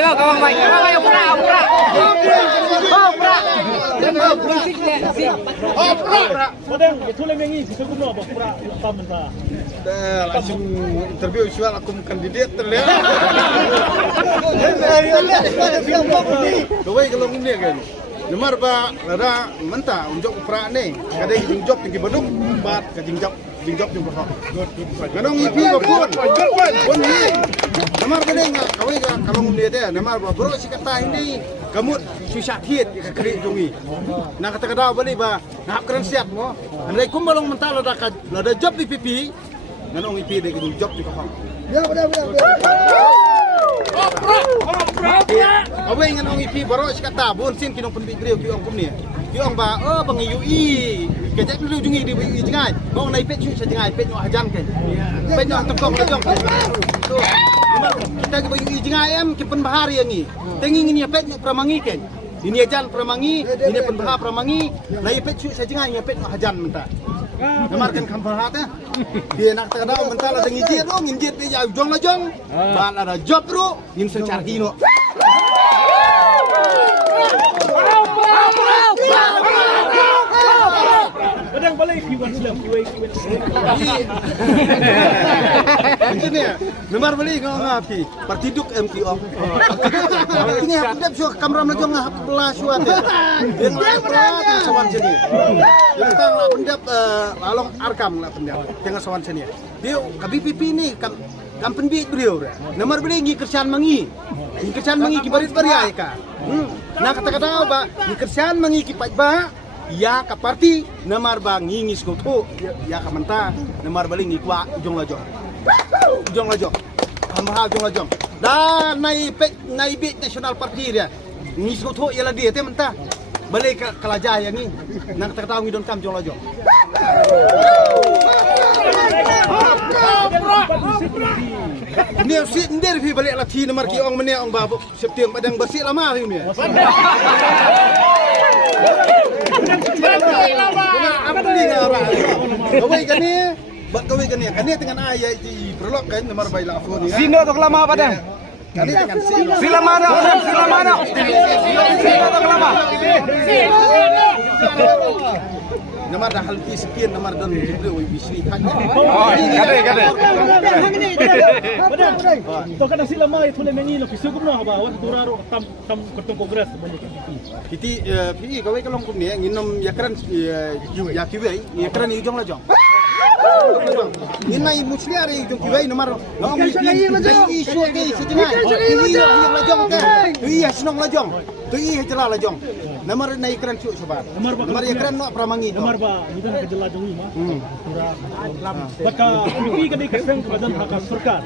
Ayo kawan baik. Ayo pura. Padang itu lemengi bisa guna apa pura pamentah. Langsung interview soal aku kandidat terlihat. Kau kalau ini kan, nomor ba ada mentah untuk pera ni, kadang jingjok tinggi beduk, bat ke jingjok yang berhak. Kadang ipi berpun ni. Nomor kadang kau kalau ini dia, nomor bro si kata ini, kamu susah hit kerik jungi. Nak kata balik ba, nak keren siap mo. Andai kumbalong mentah lada job di pipi. Nanong ipi dia kini job di kahang. Ya benar. Awe nganong ipi baru sekata bun sin kinong penbik beliau kiong kum ni. Kiong ba bang UI. Kejap dulu jungi di jengai. Bang nai pet sa jengai pet nyo hajan kan. Pet nyo tengkong lajong. Tu. Kita ke bagi jengai am ke penbahari yang ni. Tengi ni pet nyo pramangi kan. Ini hajan pramangi, ini penbahar pramangi. Nai pet sa jengai pet nyo hajan mentah. Namarkan kampahat ya. Dia nak terkadang mental ada ngijit lo, ngijit dia jauh jong lajong. Bal ada job bro, ngin secar hino. Padang balik kiwan silam kiwan. Ini nomor beli ngau ngapi. Partiduk MPO. Ini hap suka kamera lajong hap belas suat. Yang berat sawan sini. Yang tang lah pendap along arkam lah pendap. Jangan sawan sini. Dia KBPP ni kam penbik beliau. Nomor beli ngi kerjaan mangi. Ngi kerjaan mangi kibarit bariai ka. Nah kata-kata ba ngi kerjaan mangi kipat ba. Ya ka parti nomor bang ngingis ko tu. Ya ka menta nomor beli ngi kwa ujung lajong. Ujung lajong. Hambah ujung lajong. Dan naik bit nasional parti dia. Ngis ko tu ialah dia te menta. Balik ke Kelajah yang ni. Nak kata ngidon kam ujung lajong. Ni si ndir fi balik lati nomor ki ong mene ong babu septiang padang bersih lama hari ni. Apa ni ngara? Kawai kan ni, buat kawai kan ni. Kan ni dengan ayah di prolog kan nomor bayi lafon ni. Sino tu lama padang. Kan ni dengan Sila mana? Sino tu lama. Nomor dah halti sekian nomor dan diberi bisri kan. Oh, kade. Padang. To kana sila mai itu lemengi lo kisu guna ba wan turaro tam kertung kongres banyak kipi. Kiti kawai kalau kum ni nginom yakran ya kiwai yakran ujung lajong. Ini musli ada ujung kiwai nomor. Isu ke sejengah. Ini lajong ke. Iya senong lajong. Tu iya jelah lajong. Nomor naik keren cuy sobat. Nomor yang keren nak pramangi. Nomor ba itu nak jelah jongi mah. Baka kipi kan ikaseng badan hak सरकार.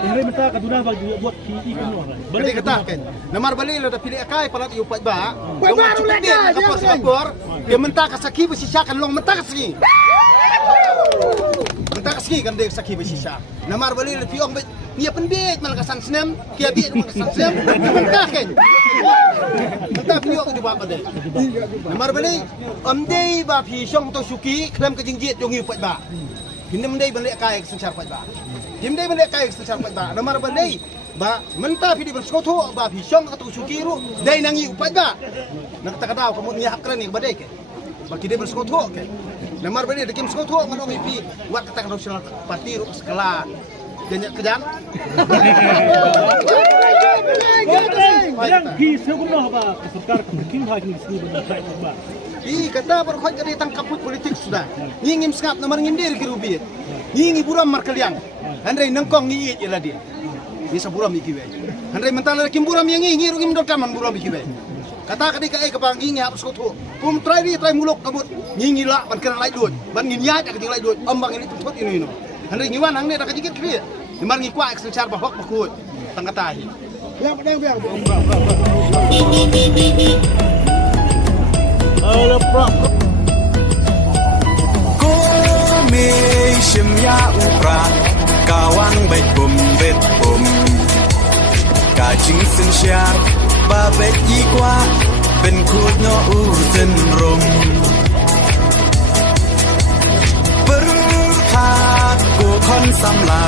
Ini minta kaduna bagi buat kipi kan orang. Balik katakan. Nomor balik ada pilih akai palat iupat ba. Baru lagi. Kapor. Dia minta kasaki bersisyakan long minta kasaki. Minta kasaki kan dia kasaki bersisya. Nomor balik lebih orang dia pendek malakasan senam, dia biar malakasan senam, minta kan. Minta video aku jumpa pada. Nomor balik, day ba pisong to suki, kelam kejingjit yung iupat ba. Hindi day balik kaya kesencar pat ba. Hindi balik kaya kesencar pat ba. Nomor balik, ba minta video berskoto ba pisong atau suki ru, day nang iupat ba. Nakata kamu niyak keren yang badai ke. Bagi dia berskoto ke. Nomor balik dekim skoto nganong ipi, buat kata nasional parti ru sekolah. Jangan kejang. Yang di segera apa सरकार mungkin bagi sini benar ba. Kata baru kau jadi tangkap politik sudah. Ngingim skap nomor ngindir kirubi. Ngingi buram markaliang. Andai nengkong ngiit ialah dia. Ni saburam ikiwe. Andai mental kim buram yang ngingi rugim dokaman buram ikiwe. Kata kadika kapang ngingi harus kau tu. Kum try muluk kabut. Ngingi lah ban kena lai duit. Ban nginyat kajing lai duit. Ombang ini tutut ini no. Andai ngiwan hang ni dah kajing kiri. Nimar ngi kuat secara bahok bakut tangkatahi. Ya pedang. Komishim ya upra kawang baik bombet bom kajing sensyar babet ikwa ben kudno uzen rom berkat ku kon samla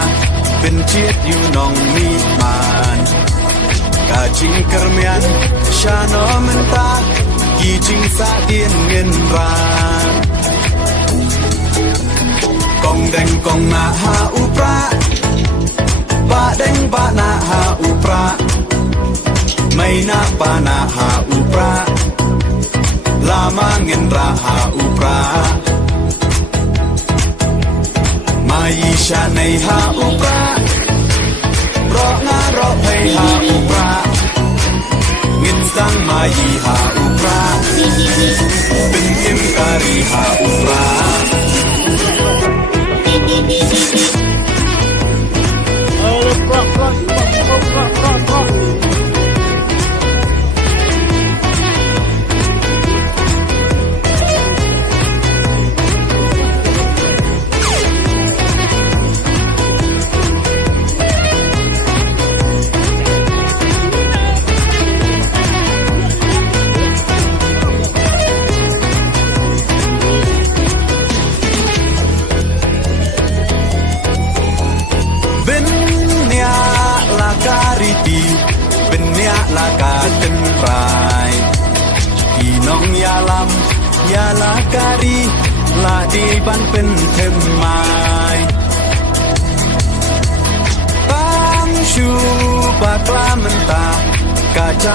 เป็นเชียดอยู่นองมีมาน kajing kermian shano menta kijing sa dien ngin ra kong deng kong na ha upra ba deng ba na ha upra may na pa na ha upra lama ngin ra ha upra mai sha nei ha upra ro nga ro pei ha upra ngin sang mai ha upra bin kim kari ha upraยาลาการีลาดีบันเป็นเทมไม้ตั้งชูปากลามันตากาจา